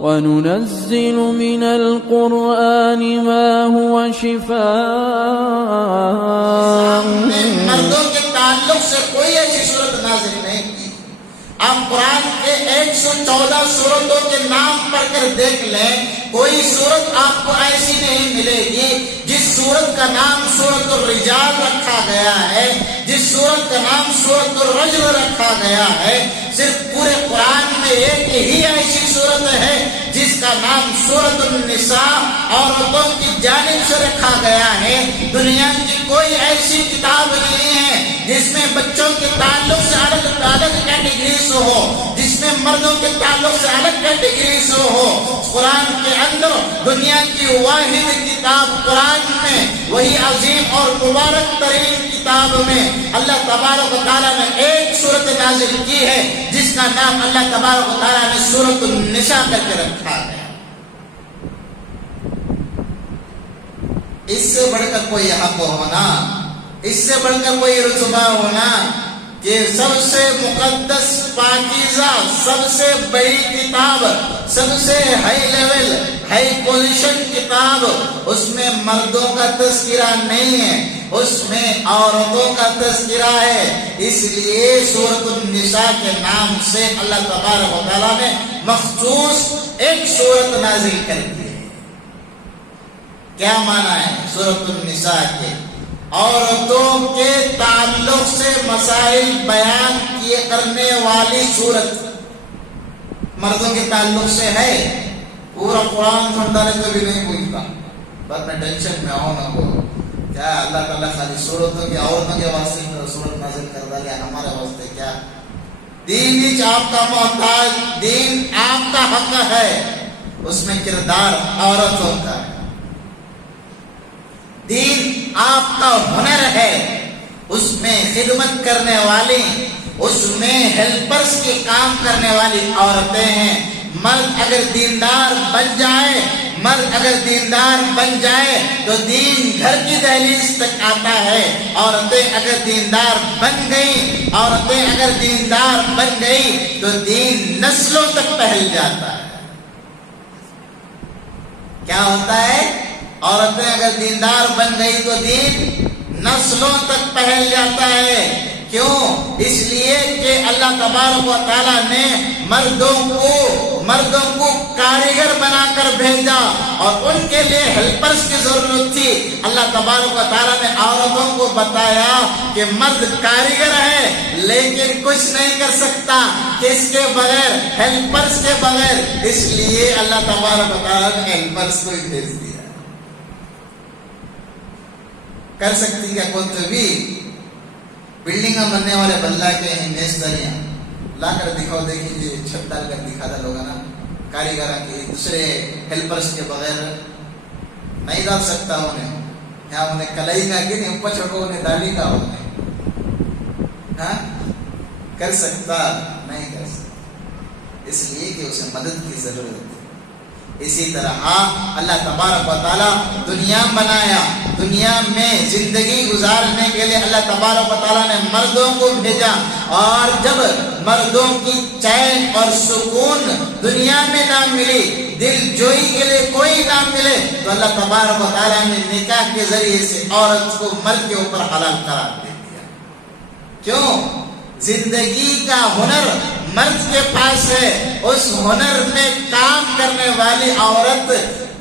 وَنُنَزِّلُ مِنَ الْقُرْآنِ مَا هُوَ شِفَاءٌ. مردوں کے تعلق سے کوئی ایسی صورت نازل نہیں کی. آپ قرآن کے 114 صورتوں کے نام پڑھ کر دیکھ لیں، کوئی صورت آپ کو ایسی نہیں ملے گی جس صورت کا نام سورۃ الرجال رکھا گیا ہے، جس صورت کا نام سورۃ الرجل رکھا گیا ہے. صرف پورے قرآن میں ایک ہی ایسی صورت ہے جس کا نام سورۃ النساء عورتوں کی جانب سے رکھا گیا ہے. دنیا کی کوئی ایسی کتاب نہیں ہے جس میں بچوں کے تعلق سے الگ کیٹیگریز ہو، جس میں مردوں کے تعلق سے الگ کیٹیگریز ہو. قرآن کے اندر دنیا کی واحد کتاب قرآن میں، وہی عظیم اور مبارک ترین کتاب میں اللہ تبارک و تعالیٰ نے ایک صورت نازل کی ہے جس کا نام اللہ تبارک و تعالیٰ نے سورۃ النساء کر کے رکھا ہے. اس سے بڑھ کر کوئی حق ہونا، اس سے بڑھ کر کوئی رتبہ ہونا کہ سب سے مقدس، پاکیزہ، سب سے بڑی کتاب، سب سے ہائی لیول، ہائی پوزیشن کتاب، اس میں مردوں کا تذکرہ نہیں ہے، اس میں عورتوں کا تذکرہ ہے. اس لیے سورۃ النساء کے نام سے اللہ تبارک و تعالیٰ نے مخصوص ایک سورت نازل کر دی ہے. کیا معنی ہے سورۃ النساء کے؟ عورتوں کے تعلق سے مسائل بیان کیے کرنے والی سورت. مردوں کے تعلق سے ہے، پورا قرآن سنتا ہے کبھی نہیں پوچھتا، بس میں ٹینشن میں ہوں نہ ہو کیا اللہ تعالیٰ خالی صورتوں کی عورتوں کے واسطے صورت نازل کر دیا یا ہمارے واسطے کیا؟ دین ہی آپ کا محتاج، دین آپ کا حق ہے، اس میں کردار عورتوں کا ہے. دین آپ کا ہنر ہے، اس میں خدمت کرنے والی، اس میں ہیلپرز کے کام کرنے والی عورتیں ہیں. مرد اگر دیندار بن جائے، مرد اگر دیندار بن جائے تو دین گھر کی دہلیز تک آتا ہے. عورتیں اگر دیندار بن گئی، عورتیں اگر دیندار بن گئی تو دین نسلوں تک پھیل جاتا ہے. کیا ہوتا ہے؟ عورتیں اگر دیندار بن گئی تو دین نسلوں تک پھیل جاتا ہے. کیوں؟ اس لیے کہ اللہ تبارک و تعالیٰ نے مردوں کو کاریگر بنا کر بھیجا اور ان کے لیے ہیلپرز کی ضرورت تھی. اللہ تبارک و تعالیٰ نے عورتوں کو بتایا کہ مرد کاریگر ہے لیکن کچھ نہیں کر سکتا کس کے بغیر؟ ہیلپرز کے بغیر. اس لیے اللہ تبارک و تعالیٰ نے ہیلپرز کو بھیج دیا. کر سکتی کیا کوئی تو بھی بلڈنگ بننے والے بلّہ کے میستریاں لا کر دکھاؤ، دیکھیے چھت ڈال کر دکھا دا لوگ نا کاریگر کی دوسرے ہیلپرز کے بغیر نہیں ڈال سکتا. انہیں کلائی میں آگے نہیں اوپر چھوٹو انہیں ڈالی کا انہیں کر سکتا نہیں کر سکتا، اس لیے کہ اسے مدد کی ضرورت ہے. اسی طرح اللہ تبارک و تعالیٰ دنیا بنایا، دنیا میں زندگی گزارنے کے لیے اللہ تبارک و تعالیٰ نے مردوں کو بھیجا. اور جب مردوں کی چین اور سکون دنیا میں نہ ملی، دل جوئی کے لیے کوئی نہ ملے، تو اللہ تبارک و تعالیٰ نے نکاح کے ذریعے سے عورت کو مرد کے اوپر حلال قرار دے دیا. کیوں؟ زندگی کا ہنر مرد کے پاس ہے، اس ہنر میں کام کرنے والی عورت،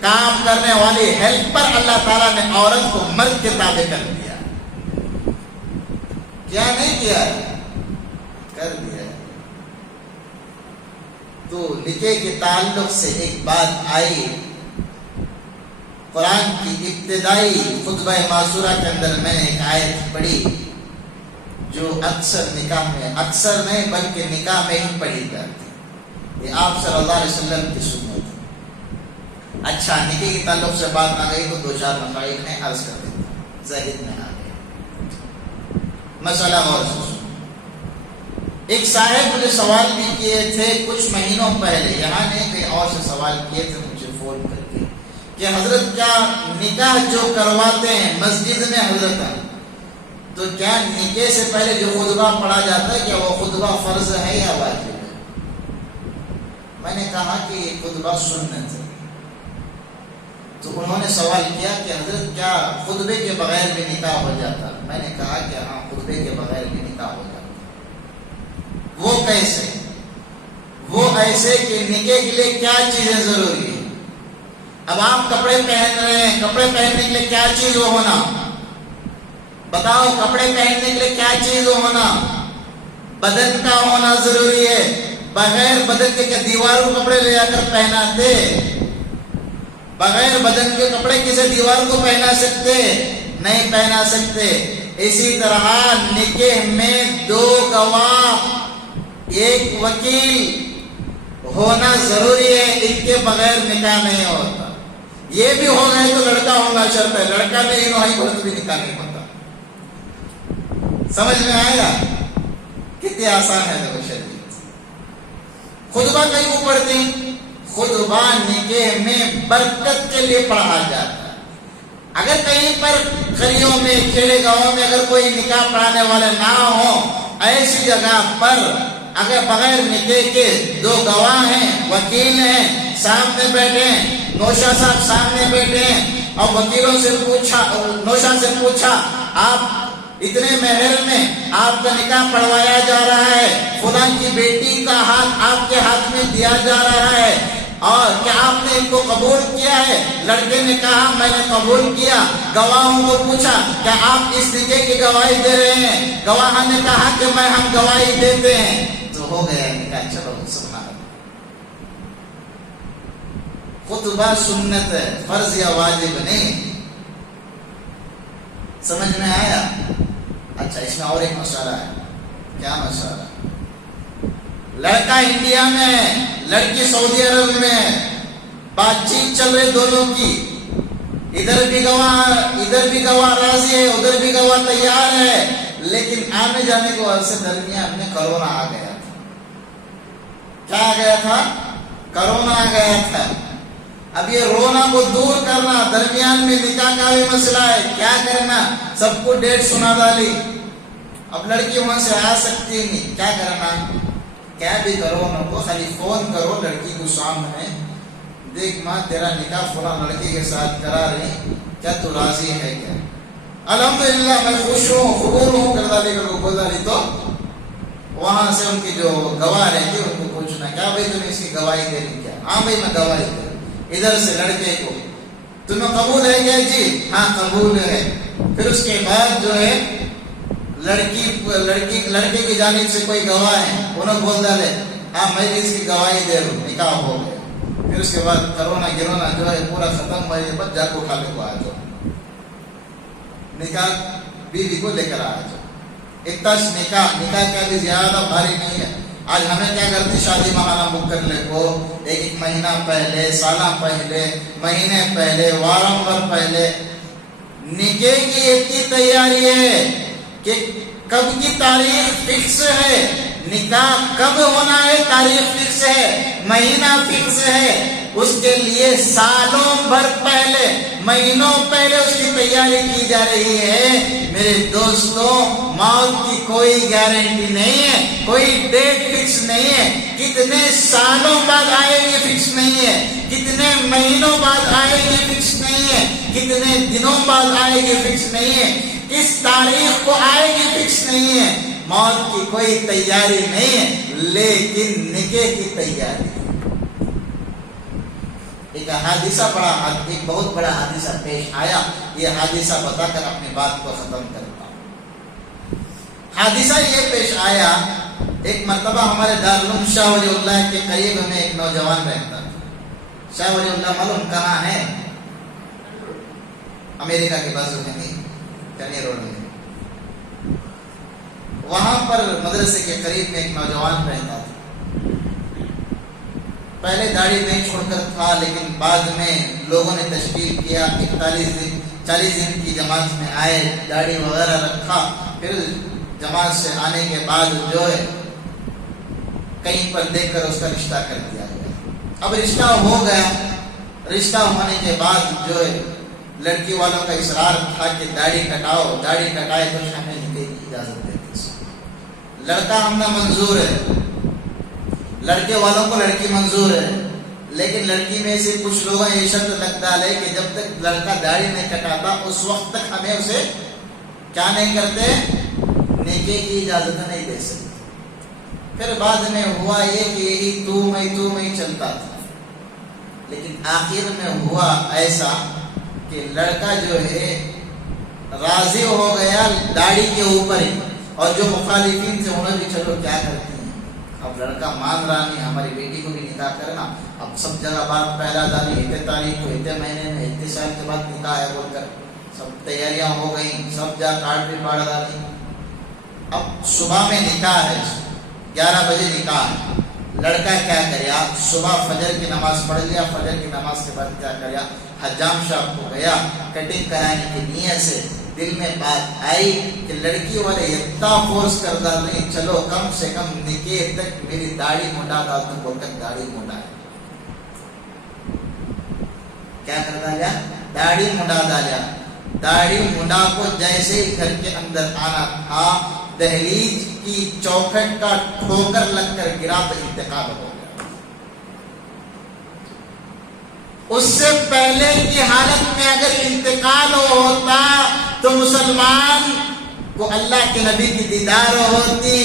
کام کرنے والی ہیلپر اللہ تعالیٰ نے عورت کو مرد کے تابع کر دیا. کیا نہیں کیا؟ کر دیا. تو نکاح کے تعلق سے ایک بات آئی. قرآن کی ابتدائی خطبہ معصورہ کے اندر میں نے ایک آیت پڑھی جو اکثر نکاح میں، اکثر نہیں بلکہ نکاح میں ہی پڑھی جاتی. یہ آپ صلی اللہ علیہ وسلم کی سنت ہے. اچھا، نکاح کے تعلق سے بات آ گئی تو دو چار مسائل میں عرض کر دیتا ہوں، ذہن میں آ گیا مسئلہ. اور ایک صاحب مجھے سوال بھی کیے تھے کچھ مہینوں پہلے، یہاں نہیں کہیں اور سے سوال کیے تھے مجھے فون کر کے کہ حضرت کیا نکاح جو کرواتے ہیں مسجد میں حضرت تو کیا نکاح سے پہلے جو خطبہ پڑھا جاتا ہے کیا وہ خطبہ فرض ہے یا واجب ہے؟ میں نے کہا کہ یہ خطبہ سنت ہے. تو انہوں نے سوال کیا کہ حضرت کیا خطبے کے بغیر بھی نکاح ہو جاتا؟ میں نے کہا کہ ہاں خطبے کے بغیر بھی نکاح ہو جاتا. وہ کیسے؟ وہ ایسے کہ نکاح کے لیے کیا چیزیں ضروری ہیں. اب آپ کپڑے پہن رہے ہیں, کپڑے پہننے کے لیے کیا چیز وہ ہونا؟ بتاؤ, کپڑے پہننے کے لیے کیا چیز وہ ہونا؟ بدن کا ہونا ضروری ہے. بغیر بدن کے کیا دیوار کو کپڑے لے جا کر پہناتے؟ بغیر بدن کے کپڑے کسی دیوار کو پہنا سکتے؟ نہیں پہنا سکتے. اسی طرح نکاح میں 2 گواہ, 1 وکیل ہونا ضروری ہے. ان کے بغیر نکاح نہیں ہوتا. یہ بھی ہو گئے تو لڑکا ہونا شرط ہے. لڑکا نہیں ہو تو بھی نکاح نہیں ہوتا. سمجھ میں آئے گا کتنی آسان ہے دیکھو شریعت. خطبہ کہیں پڑھتی؟ خطبہ نکاح میں برکت کے لیے پڑھا جاتا ہے. اگر کہیں پر گلیوں میں, کھیڑے گاؤں میں اگر کوئی نکاح پڑھانے والے نہ ہو, ایسی جگہ پر اگر بغیر نکاح کے 2 گواہ ہیں, وکیل ہیں, سامنے بیٹھے ہیں, نوشا صاحب سامنے بیٹھے ہیں, اور وکیلوں سے پوچھا, نوشا سے پوچھا آپ اتنے مہر میں آپ کا نکاح پڑھوایا جا رہا ہے, خدا کی بیٹی کا ہاتھ آپ کے ہاتھ میں دیا جا رہا ہے, اور کیا آپ نے ان کو قبول کیا ہے؟ لڑکے نے کہا میں نے قبول کیا. گواہوں کو پوچھا کیا آپ اس نکاح کی گواہی دے رہے ہیں؟ گواہ نے کہا کہ ہم گواہی دیتے ہیں. تو ہو گیا نکاح. چلو سبحان اللہ. خطبہ سنت ہے, فرض یا واجب نہیں. سمجھ میں آیا؟ اچھا, اس میں اور ایک مسئلہ ہے. کیا مسئلہ؟ لڑکا انڈیا میں ہے, لڑکی سعودی عرب میں ہے, بات چیت چل رہی دونوں کی. ادھر بھی گواہ راضی ہے, ادھر بھی گواہ تیار ہے, لیکن آنے جانے کے عرصے درمیان میں کرونا آ گیا تھا. کیا آ گیا تھا؟ کرونا آ گیا تھا. اب یہ رونا کو دور کرنا, درمیان میں نکاح کا بھی مسئلہ ہے, کیا کرنا؟ سب کو ڈیٹ سنا ڈالی. اب لڑکی وہاں سے آ سکتی نہیں, کیا کرنا؟ کیا بھی کرو ان کو, خالی فون کرو لڑکی کو سامنے, دیکھ ماں تیرا نکاح فلاں لڑکی کے ساتھ کرا رہی, کیا تو راضی ہے کیا؟ الحمدللہ میں خوش ہوں, قبول ہوں کر ڈالی کر کو بول ڈالی. تو وہاں سے ان کی جو گواہ رہتی ان کو پوچھنا کیا بھائی تم اس کی گواہی دے رہی کیا؟ ہاں بھائی میں گواہی دے رہی. ادھر سے لڑکے کو تمہیں قبول ہے کیا؟ جی ہاں قبول ہے. پھر اس کے بعد جو ہے لڑکے کی جانب سے کوئی گواہ ہے, انہوں بول ڈالے ہاں میں بھی اس کی گواہی دے رہا ہوں, نکاح ہو گیا. پھر اس کے بعد کرونا گرونا جو ہے پورا ختم ہو جائے, بس جا کو کھانے کو آ جاؤ, نکاح بیوی کو لے کر آ جاؤ. اتنا نکاح کیا بھی زیادہ بھاری نہیں ہے. آج ہمیں کیا کرتے, شادی ماہانہ بک کرنے کو 1 مہینہ پہلے, سالہ پہلے, مہینے پہلے, وارم بھر پہلے. نکاح کی اتنی تیاری ہے کہ کب کی تاریخ فکس ہے, نکاح کب ہونا ہے تاریخ فکس ہے, مہینہ فکس ہے. اس کے لیے سالوں بھر پہلے, مہینوں پہلے اس کی تیاری کی جا رہی ہے. میرے دوستوں, موت کی کوئی گارنٹی نہیں ہے, کوئی ڈیٹ فکس نہیں ہے, کتنے سالوں بعد آئے گی فکس نہیں ہے, کتنے مہینوں بعد آئے گی فکس نہیں ہے, کتنے دنوں بعد آئے گی فکس نہیں ہے, کس تاریخ کو آئے گی فکس نہیں ہے. موت کی کوئی تیاری نہیں ہے, لیکن نکاح کی تیاری. ایک بہت بڑا حادثہ پیش آیا, یہ حادثہ بتا کر اپنی بات کو ختم کرتا ہوں. حادثہ یہ پیش آیا, ایک مرتبہ ہمارے دارالعلوم شاہ ولی اللہ کے قریب میں ایک نوجوان رہتا تھا. شاہ ولی اللہ معلوم کہاں ہے؟ امریکہ کے بازو میں نہیں, کنی روڈ میں. وہاں پر مدرسے کے قریب میں ایک نوجوان رہتا تھا. پہلے داڑھی نہیں چھوڑ کر تھا, لیکن بعد میں لوگوں نے تشکیل کیا, 40 دن کی جماعت میں آئے, داڑھی وغیرہ رکھا. پھر جماعت سے آنے کے بعد جو ہے کہیں پر دیکھ کر اس کا رشتہ کر دیا گیا. اب رشتہ ہو گیا, رشتہ ہونے کے بعد جو ہے لڑکی والوں کا اصرار تھا کہ داڑھی کٹاؤ, داڑھی کٹائے تو ہمیں نکاح کی اجازت دیتے. لڑکا ہم نے منظور ہے, لڑکے والوں کو لڑکی منظور ہے، لیکن لڑکی میں سے کچھ لوگوں یہ شرط لگ ڈالے کہ جب تک لڑکا داڑھی نہیں کٹاتا اس وقت تک ہمیں اسے کیا نہیں کرتے، نکاح کی اجازت نہیں دے سکتے۔ پھر بعد میں ہوا یہ کہ یہی تو میں چلتا تھا، لیکن آخر میں ہوا ایسا کہ لڑکا جو ہے راضی ہو گیا داڑھی کے اوپر ہی، اور جو مخالفین تھے انہوں نے بھی چلو کیا کرتی ہیں، اب لڑکا مان رہا نہیں ہماری بیٹی کو بھی نکاح کرنا، اب سب جگہ بات پہلا داری اتنے تاریخ کو اتنے مہینے میں اتنے سال کے بعد نکاح ہے بول کر سب تیاریاں ہو گئیں، سب جا کارڈ بھی پاڑ ڈالی۔ اب صبح میں نکاح ہے، 11 بجے نکاح ہے، لڑکا کیا کریا، صبح فجر کی نماز پڑھ لیا، فجر کی نماز کے بعد کیا کریا، حجام صاحب کو گیا، کٹنگ کرانے کی نیت سے دل میں بات آئی کہ لڑکی والے اتنا فورس کر ڈال رہے چلو کم سے کم نکاح تک میری داڑھی منڈا ڈال دوں، بول کر داڑھی منڈا ہے، کیا کر ڈالیا، داڑھی منڈا ڈالیا۔ داڑھی منڈا کو جیسے ہی گھر کے اندر آنا تھا، دہلیز کی چوکھٹ کا ٹھوکر لگ کر گرا تو انتقال ہو گیا۔ اس سے پہلے کی حالت میں اگر انتقال ہوتا تو مسلمان کو اللہ کے نبی کی دیدار ہوتی،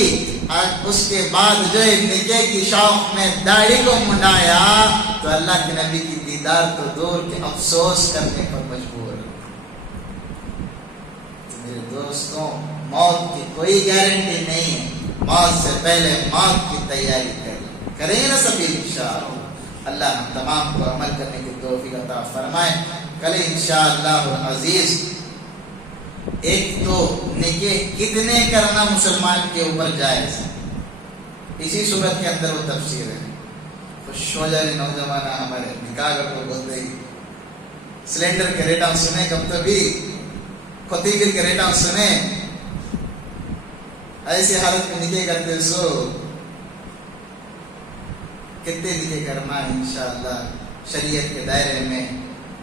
اور اس کے بعد جو ہے نکاح کی شوق میں داڑھی کو منڈایا تو اللہ کے نبی کی دیدار تو دور کے افسوس کرنے پر مجبور۔ میرے دوستوں، موت کی کوئی گارنٹی نہیں ہے، موت سے پہلے موت کی تیاری کریں نا سبھی انشاءاللہ۔ اللہ ہم تمام کو عمل کرنے کی توفیق عطا فرمائے۔ کل انشاءاللہ العزیز ایک تو نکاح کتنے کرنا مسلمان کے اوپر جائز ہے، اسی صورت کے اندر وہ تفسیر ہے۔ خوش ہو جائے نوجوان ہمارے نکاح کا بولتے ہی سلینڈر کے ریٹ ہم سنے، کب تو بھی خطیبر کے ریٹ ہم سنے، ایسی حالت میں نکاح کرتے سو کتنے نکاح کرنا ہے انشاءاللہ شریعت کے دائرے میں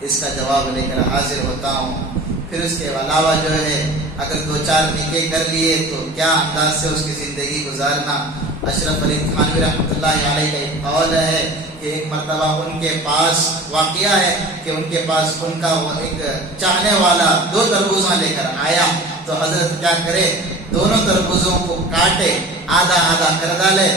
اس کا جواب لے کر حاضر ہوتا ہوں۔ پھر اس کے علاوہ جو ہے اگر 2-4 نکاح کر لیے تو کیا انداز سے اس کی زندگی گزارنا۔ اشرف علی تھانوی رحمۃ اللہ علیہ کا ایک قول ہے کہ ایک مرتبہ ان کے پاس واقعہ ہے کہ ان کے پاس ان کا ایک چاہنے والا 2 تربوزاں لے کر آیا، تو حضرت کیا کرے، دونوں تربوزوں کو کاٹے، آدھا آدھا کر ڈالے،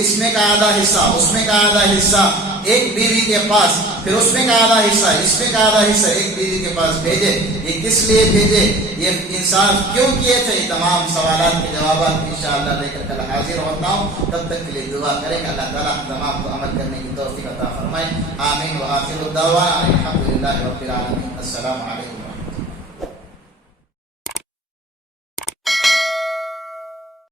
اس میں کا آدھا حصہ اس میں کا آدھا حصہ ایک بیوی کے پاس، پھر اس میں کا آدھا حصہ اس میں کا آدھا حصہ ایک بیوی کے پاس بھیجے۔ یہ کس لیے بھیجے، یہ انصاف کیوں کیے تھے، یہ تمام سوالات کے جوابات انشاءاللہ لے کر کل حاضر ہوتا ہوں۔ تب تک کے لیے دعا کریں کہ اللہ تعالیٰ تمام کو عمل کرنے کی توفیق عطا فرمائے۔ آمین۔ وآخر الدعوانا الحمدللہ رب العالمین۔ السلام علیکم۔